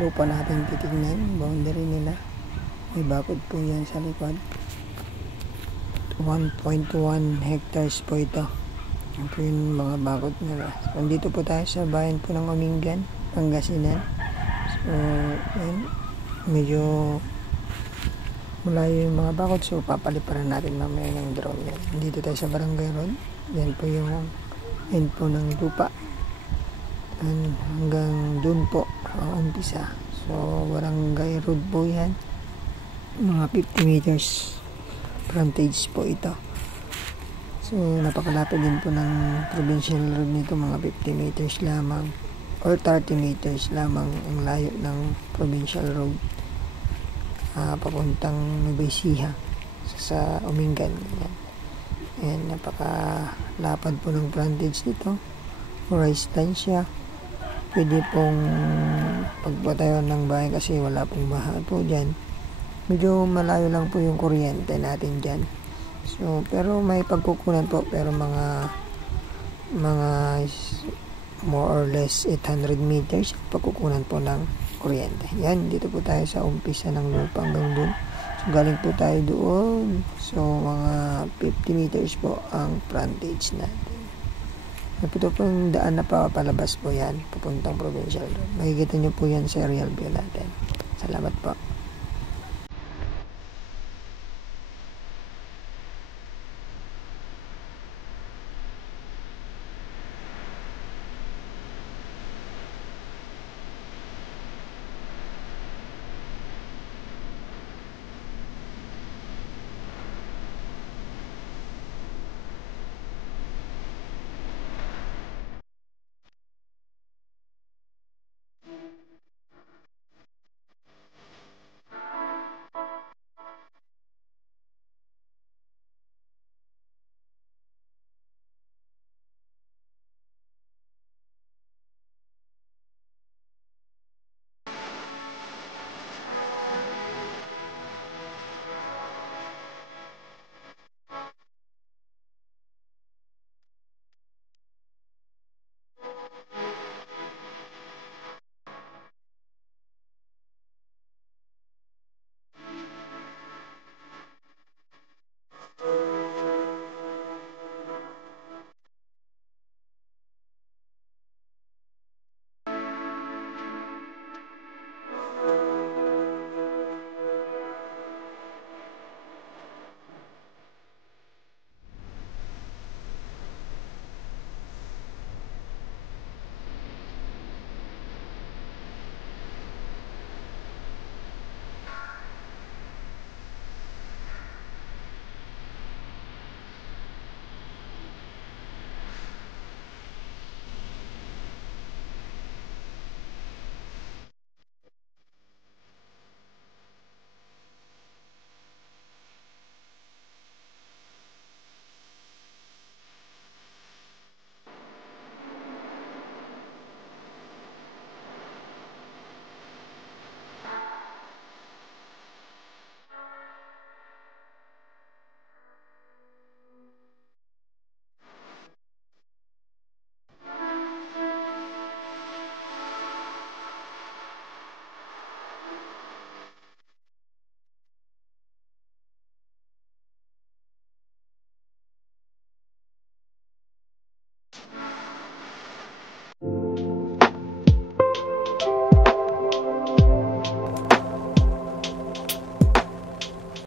lupa natin titignan, boundary nila. May bakod po yan sa likod. 1.1 hectares po ito. Yan po yung mga bakod nila. So, nandito po tayo sa bayan po ng Umingan, Pangasinan. So, yan. Medyo malayo yung mga bakod. So, papaliparan natin mamaya ng drone yan. Nandito tayo sa Barangay Road. Yan po yung end po ng lupa. And hanggang dun po ang umpisa. So, Barangay Road po yan. Mga 50 meters frontage po ito. So, napakalapit din po ng provincial road nito, mga 50 meters lamang or 30 meters lamang ang layo ng provincial road papuntang Nueva Ecija sa Umingan. Ayan, napakalapad po ng frontage nito. Rice land siya. Pwede pong pagpatayo ng bahay kasi wala pong baha po dyan. Medyo malayo lang po yung kuryente natin dyan. So, pero may pagkukunan po, pero mga more or less 800 meters pagkukunan po ng kuryente. Yan, dito po tayo sa umpisa ng lupa hanggang dun. So, galing po tayo doon. So, mga 50 meters po ang frontage natin. Ito po yung daan na papalabas po yan, papuntang provincial road. Makikita nyo po yan sa aerial view natin. Salamat po.